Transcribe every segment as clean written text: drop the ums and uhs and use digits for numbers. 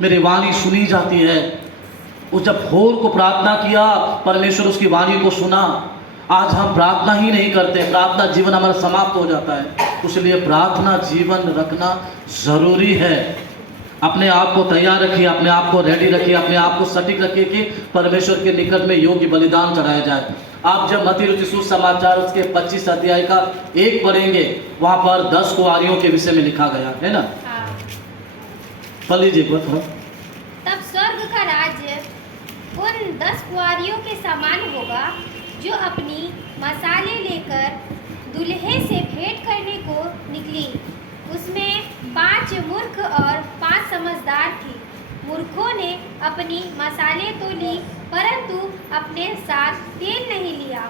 मेरी वाणी सुनी जाती है। वो जब भोर को प्रार्थना किया, परमेश्वर उसकी वाणी को सुना। आज हम प्रार्थना ही नहीं करते, प्रार्थना जीवन हमारा समाप्त हो जाता है। इसलिए प्रार्थना जीवन रखना ज़रूरी है। अपने आप को तैयार रखिए, अपने आप को रेडी रखिए, अपने आप को सटीक रखिए कि परमेश्वर के निकट में योग्य बलिदान चढ़ाया जाए। आप जब मत्ती रचित सुसमाचार उसके 25 अध्याय का 1 पढ़ेंगे, वहाँ पर 10 कुंवारियों के विषय में लिखा गया है ना। पढ़ लीजिए एक बार। तब स्वर्ग का राज्य उन 10 कुंवारियों के समान होगा जो अपनी मसाले लेकर दूल्हे से भेंट करने को निकली। उसमें 5 मूर्ख और 5 समझदार थे। मूर्खों ने अपनी मसाले तो ली, परंतु अपने साथ तेल नहीं लिया,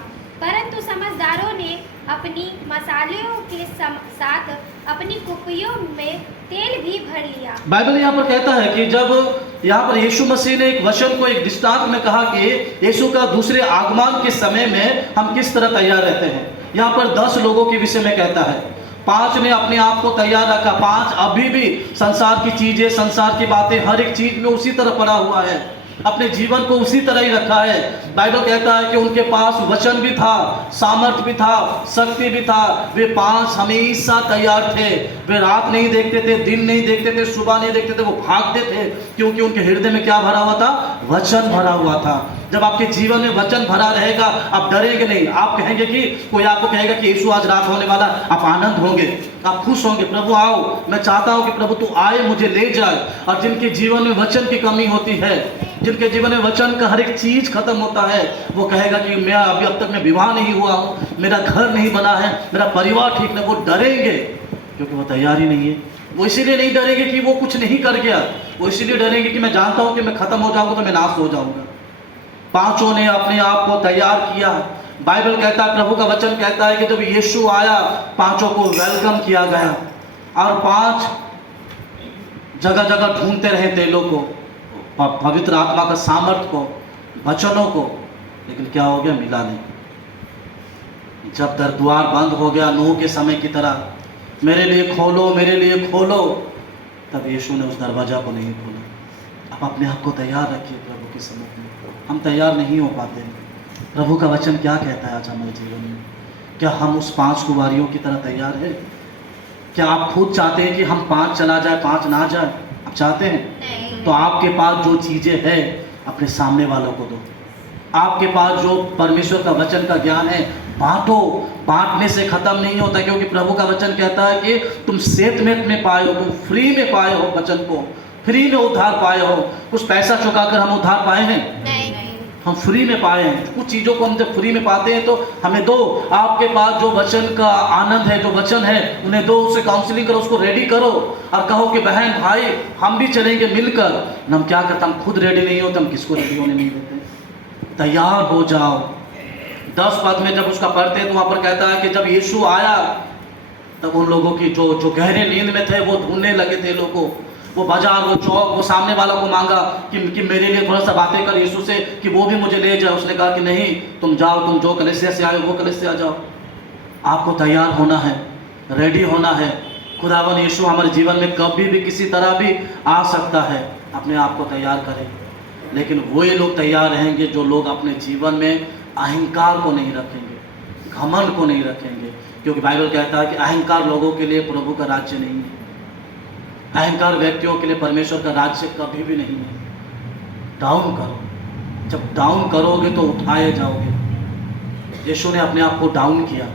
परंतु समझदारों ने अपनी मसालों के साथ अपनी कुप्पियों में तेल भी भर लिया। बाइबल यहाँ पर कहता है कि जब यहाँ पर यीशु मसीह ने एक वचन को एक दृष्टांत में कहा कि यीशु का दूसरे आगमन के समय में हम किस तरह तैयार रहते हैं। यहाँ पर 10 लोगों के विषय में कहता है। 5 ने अपने आप को तैयार रखा। 5 अभी भी संसार की चीजें, संसार की बातें, हर एक चीज में उसी तरह पड़ा हुआ है, अपने जीवन को उसी तरह ही रखा है। बाइबल कहता है कि उनके पास वचन भी था, सामर्थ्य भी था, शक्ति भी था। वे 5 हमेशा तैयार थे। वे रात नहीं देखते थे, दिन नहीं देखते थे, सुबह नहीं देखते थे, वो भागते थे, क्योंकि उनके हृदय में क्या भरा हुआ था? वचन भरा हुआ था। जब आपके जीवन में वचन भरा रहेगा, आप डरेंगे नहीं। आप कहेंगे कि कोई आपको कहेगा कि यीशु आज रात होने वाला, आप आनंद होंगे, आप खुश होंगे, प्रभु आओ, मैं चाहता हूं कि प्रभु तू आए, मुझे ले जाए। और जिनके जीवन में वचन की कमी होती है, जिनके जीवन में वचन का हर एक चीज खत्म होता है, वो कहेगा कि मैं अभी अब तक मैं विवाह नहीं हुआ हूँ, मेरा घर नहीं बना है, मेरा परिवार ठीक नहीं। वो डरेंगे क्योंकि वो तैयार ही नहीं है। वो इसीलिए नहीं डरेंगे कि वो कुछ नहीं कर गया, वो इसीलिए डरेंगे कि मैं जानता हूँ कि मैं खत्म हो जाऊंगा तो मैं नाश हो जाऊंगा। 5 ने अपने आप को तैयार किया। बाइबल कहता है, प्रभु का वचन कहता है कि जब यीशु आया, 5 को वेलकम किया गया और 5 जगह जगह ढूंढते रहे तेलों को, पवित्र आत्मा का सामर्थ्य को, वचनों को, लेकिन क्या हो गया? मिला नहीं। जब द्वार बंद हो गया, नूह के समय की तरह, मेरे लिए खोलो, मेरे लिए खोलो, तब यीशु ने उस दरवाजा को नहीं खोला। आप अपने आप को तैयार रखिए प्रभु के सम्मुख में। हम तैयार नहीं हो पाते। प्रभु का वचन क्या कहता है आज हमारे जीवन में? क्या हम उस 5 कुंवारियों की तरह तैयार हैं? क्या आप खुद चाहते हैं कि हम 5 चला जाए, 5 ना जाए? आप चाहते हैं? नहीं। तो आपके पास जो चीज़ें हैं, अपने सामने वालों को दो। आपके पास जो परमेश्वर का वचन का ज्ञान है, बांटो। बांटने से खत्म नहीं होता, क्योंकि प्रभु का वचन कहता है कि तुम सेतमेत में पाए हो, तुम फ्री में पाए हो वचन को, फ्री में उद्धार पाए हो। कुछ पैसा चुकाकर हम उद्धार पाए हैं? नहीं। हम फ्री में पाए हैं। कुछ चीज़ों को हम जब फ्री में पाते हैं तो हमें दो। आपके पास जो वचन का आनंद है, जो वचन है, उन्हें दो, उससे काउंसलिंग करो, उसको रेडी करो और कहो कि बहन भाई हम भी चलेंगे मिलकर। हम क्या करते? हम खुद रेडी नहीं होते, हम किसको रेडी होने नहीं देते। तैयार हो जाओ। 10 पद में जब उसका पढ़ते तो वहाँ पर कहता है कि जब यीशु आया, तब उन लोगों की जो गहरे नींद में थे, वो ढूंढने लगे थे लोगों को। वो बाजार, वो चौक, वो सामने वालों को मांगा कि मेरे लिए थोड़ा सा बातें कर यीशु से, कि वो भी मुझे ले जाए। उसने कहा कि नहीं, तुम जाओ, तुम जो कलीसिया से आए हो वो कलीसिया जाओ। आपको तैयार होना है, रेडी होना है। खुदावन यीशु हमारे जीवन में कभी भी किसी तरह भी आ सकता है। अपने आप को तैयार करें। लेकिन वही लोग तैयार रहेंगे जो लोग अपने जीवन में अहंकार को नहीं रखेंगे, घमंड को नहीं रखेंगे। क्योंकि बाइबल कहता है कि अहंकार लोगों के लिए प्रभु का राज्य नहीं है। अहंकार व्यक्तियों के लिए परमेश्वर का राज्य कभी भी नहीं है। डाउन करो। जब डाउन करोगे तो उठाए जाओगे। यीशु ने अपने आप को डाउन किया।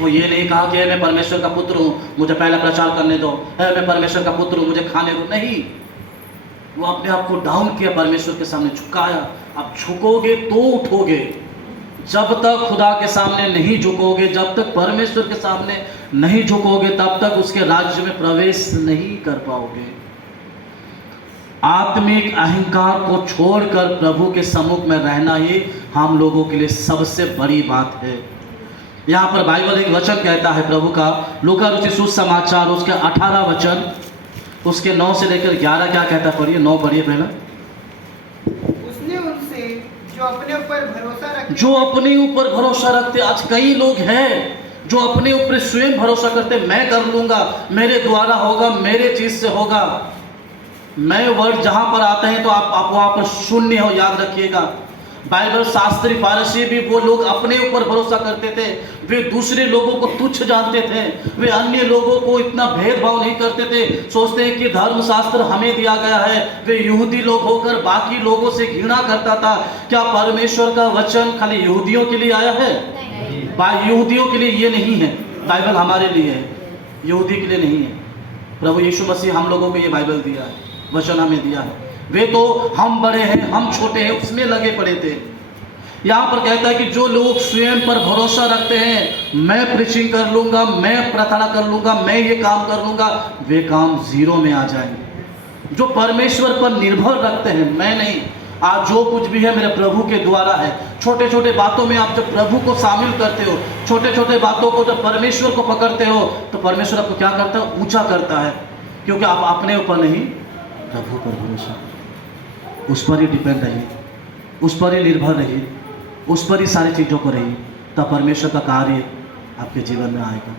वो ये नहीं कहा कि मैं परमेश्वर का पुत्र हूँ, मुझे पहला प्रचार करने दो, मैं परमेश्वर का पुत्र हूँ, मुझे खाने दो। नहीं, वो अपने आप को डाउन किया, परमेश्वर के सामने झुकाया। अब झुकोगे तो उठोगे। जब तक खुदा के सामने नहीं झुकोगे, जब तक परमेश्वर के सामने नहीं झुकोगे, तब तक उसके राज्य में प्रवेश नहीं कर पाओगे। आत्मिक अहंकार को छोड़कर प्रभु के सम्मुख में रहना ही हम लोगों के लिए सबसे बड़ी बात है। यहाँ पर बाइबल एक वचन कहता है प्रभु का, लूका रचित सुसमाचार उसके 18 वचन, उसके 9 से लेकर 11 क्या कहता? पढ़िए, 9 पढ़िए पहला। उसने उनसे जो अपने ऊपर भरोसा रखते, आज कई लोग हैं जो अपने ऊपर स्वयं भरोसा करते, मैं कर लूंगा, मेरे द्वारा होगा, मेरे चीज से होगा। मैं वर्ड जहाँ पर आते हैं तो आप वहाँ पर शून्य हो, याद रखिएगा। बाइबल शास्त्री फारसी भी वो लोग अपने ऊपर भरोसा करते थे, वे दूसरे लोगों को तुच्छ जानते थे, वे अन्य लोगों को इतना भेदभाव नहीं करते थे। सोचते हैं कि धर्मशास्त्र हमें दिया गया है। वे यहूदी लोग होकर बाकी लोगों से घृणा करता था। क्या परमेश्वर का वचन खाली यहूदियों के लिए आया है? यहूदियों के लिए ये नहीं है, बाइबल हमारे लिए है, यहूदी के लिए नहीं है। प्रभु यीशु मसीह हम लोगों को ये बाइबल दिया है, वचन हमें दिया है। वे तो हम बड़े हैं, हम छोटे हैं, उसमें लगे पड़े थे। यहाँ पर कहता है कि जो लोग स्वयं पर भरोसा रखते हैं, मैं प्रीचिंग कर लूँगा, मैं प्रार्थना कर लूँगा, मैं ये काम कर लूँगा, वे काम जीरो में आ जाएंगे। जो परमेश्वर पर निर्भर रखते हैं, मैं नहीं, आज जो कुछ भी है मेरे प्रभु के द्वारा है। छोटे छोटे बातों में आप जब प्रभु को शामिल करते हो, छोटे छोटे बातों को जब परमेश्वर को पकड़ते हो, तो परमेश्वर आपको क्या करता है? ऊंचा करता है। क्योंकि आप अपने ऊपर नहीं, प्रभु पर भरोसा, उस पर ही डिपेंड रहिए, उस पर ही निर्भर रहिए, उस पर ही सारी चीज़ों को रहिए, तब परमेश्वर का कार्य आपके जीवन में आएगा।